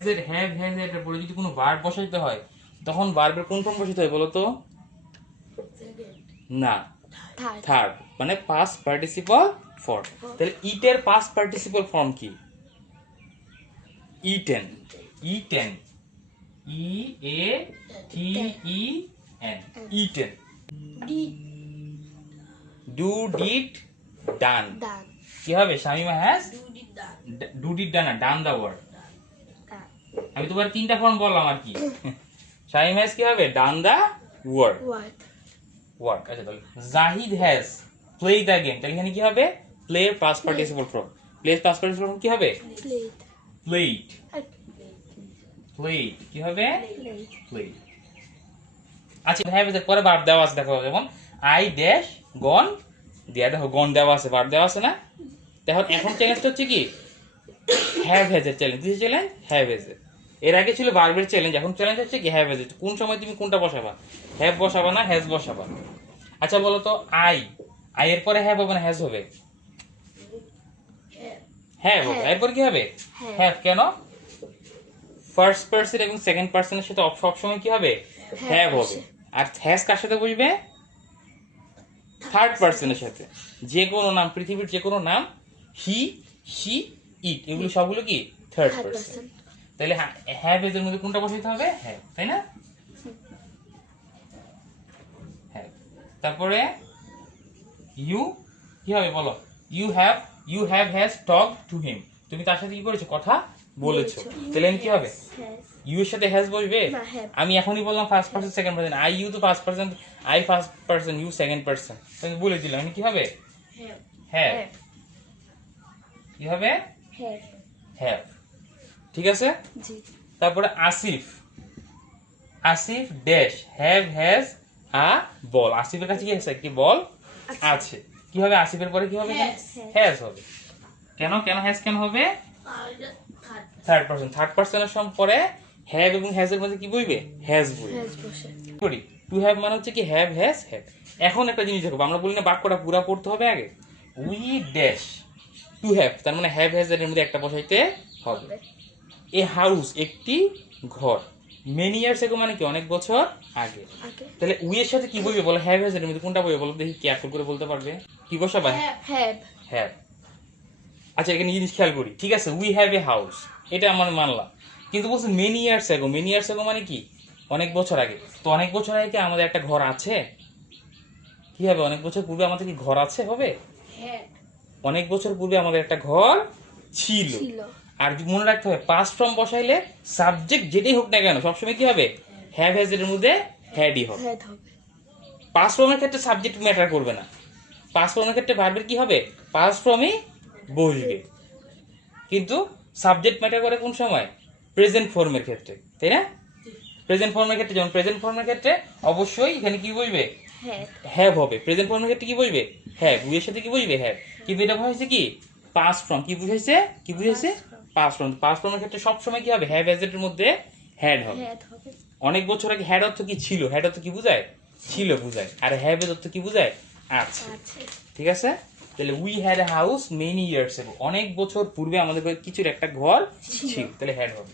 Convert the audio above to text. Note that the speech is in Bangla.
হ্যাভ হ্যাজ এটার পরে যদি কোনো ভার্ব বসাইতে হয় তখন ভার্বের কোন ফর্ম বসাইতে হয় বলো তো? না, থার্ড, মানে পাস্ট পার্টিসিপল ফর্ম। তাহলে ইটের পাস্ট পার্টিসিপল ফর্ম কি? Eaten. Eaten, E A T E N, eaten. Do did done, কি হবে? Shamima has do did done, done the word. আমি তোমার তিনটা ফর্ম বললাম আর কি। শামিমা হ্যাজ কি হবে? ডান দা ওয়ার্ড। ওয়ার্ড। আচ্ছা, তাহলে Zahid has played the game, তাহলে এখানে কি হবে? Play past participle form. Play past participle form কি হবে? প্লেড। প্লেড কি হবে? প্লেড। আচ্ছা, হ্যাভ এর পরে ভার্ব দেওয়া আছে, দেখো যেমন আই ড্যাশ গন দিয়া, দেখো গন দেওয়া আছে, ভার্ব দেওয়া আছে না? এখন চ্যালেঞ্জটা হচ্ছে কি? হ্যাভ হ্যাজ এর challenge. This challenge have has এর। এর আগে ছিল ভার্বের চ্যালেঞ্জ, এখন চ্যালেঞ্জ হচ্ছে কি হ্যাভ হ্যাজ এর। কোন সময় তুমি কোনটা বসাবা? হ্যাভ বসাবা না হ্যাজ বসাবা? আচ্ছা বলো তো, আই এর পরে হ্যাভ হবে না হ্যাজ হবে? হ্যাভ হবে। এরপর কি হবে? হ্যাভ। কেন? ফার্স্ট পারসন এবং সেকেন্ড পারসনের সাথে সব সময় কি হবে? হ্যাভ হবে। আর হ্যাজ কার সাথে বসবে? থার্ড পারসনের সাথে। যে কোনো নাম, পৃথিবীর যে কোনো নাম, হি, শি, ইট, এগুলো সবগুলো কি থার্ড পারসন। তাহলে হ্যাভ এর মধ্যে কোনটা বসাইতে হবে? হ্যাভ, তাই না? হ্যাভ। তারপরে ইউ কি হবে বলো? You have has talk to him, তুমি তার সাথে কি করেছো? কথা বলেছো। তাহলে কি হবে? ইউ এর সাথে হ্যাজ বসবে? আমি এখনই বললাম first person second person, I you তো first person, I first person, you second person, তুমি বলে দিলাম। আমি কি হবে? হ্যাভ। কি হবে? হ্যাভ। ঠিক আছে। তারপরে Asif dash have has a ball, আসিফের কাছে কি আছে? কি বল আছে। কি হবে? আসিফের পরে কি হবে? হ্যাজ হবে। কেন হ্যাজ কেন হবে? থার্ড পারসনের পরে হ্যাভ এবং হ্যাজ এর মধ্যে কি বইবে? হ্যাজ বসে। টু হ্যাভ মানে হচ্ছে কি হ্যাভ হ্যাজ হ্যাভ। এখন একটা জিনিস দেখো, আমরা বলি না বাক্যটা পুরা পড়তে হবে আগে। উই ড্যাশ টু হ্যাভ, তার মানে হ্যাভ হ্যাজ এর মধ্যে একটা বসাইতে হবে। এ হাউস একটি ঘর, মেনি ইয়ার্স এগো মানে কি অনেক বছর আগে। তাহলে উই এর সাথে কি বলবে বলো? হ্যাভ হ্যাজ এর মধ্যে কোনটা বলবে বলো দেখি, কেয়ারফুল করে বলতে পারবে? কি বসাবা? হ্যাভ। আচ্ছা, এখানে জিনিস খেয়াল করি, ঠিক আছে, উই হ্যাভ এ হাউস, এটা আমার মানলাম, কিন্তু বলছে many years ago. Many years ago মানে কি অনেক বছর আগে। তো অনেক বছর আগে কি আমাদের একটা ঘর আছে? কি হবে? অনেক বছর পূর্বে আমাদের কি ঘর আছে? হবে? অনেক বছর পূর্বে আমাদের একটা ঘর ছিল। আর মনে রাখতে হবে, পাস্ট ফর্ম বসাইলে সাবজেক্ট যেটাই হোক না কেন সবসময় কি হবে? হ্যাভ হ্যাজ এর মধ্যে হ্যাডই হবে। পাস্ট ফর্মের ক্ষেত্রে সাবজেক্ট ম্যাটার করবে না। পাস্ট ফর্মের ক্ষেত্রে ভার্বের কি হবে? পাস্ট ফর্মই বসবে। কিন্তু সাবজেক্ট ম্যাটার করে কোন সময়? প্রেজেন্ট ফর্মের ক্ষেত্রে, তাই না? প্রেজেন্ট ফর্মের ক্ষেত্রে, যেমন প্রেজেন্ট ফর্মের ক্ষেত্রে অবশ্যই এখানে কি বসবে? হ্যাভ হবে। প্রেজেন্ট ফর্মের ক্ষেত্রে কি বসবে? হ্যাভ। উইয়ের সাথে কি বসবে? হ্যাভ। কিন্তু এটা বুঝাইছে কি পাস্ট ফর্ম। কি বুঝাইছে? Past form. পাস্ট ফর্মের ক্ষেত্রে সব সময় কি হবে? হ্যাভ হ্যাজ এর মধ্যে হ্যাড হবে। অনেক বছর আগে হ্যাড অর্থ কি ছিল? হ্যাড অর্থ কি বুঝায়? ছিল বুঝায়। আর হ্যাভ এর অর্থ কি বুঝায়? আছে। ঠিক আছে। তাহলে we had a house many years ago, অনেক বছর পূর্বে আমাদের কিছুর একটা ঘর ছিল, তাহলে হ্যাড হবে।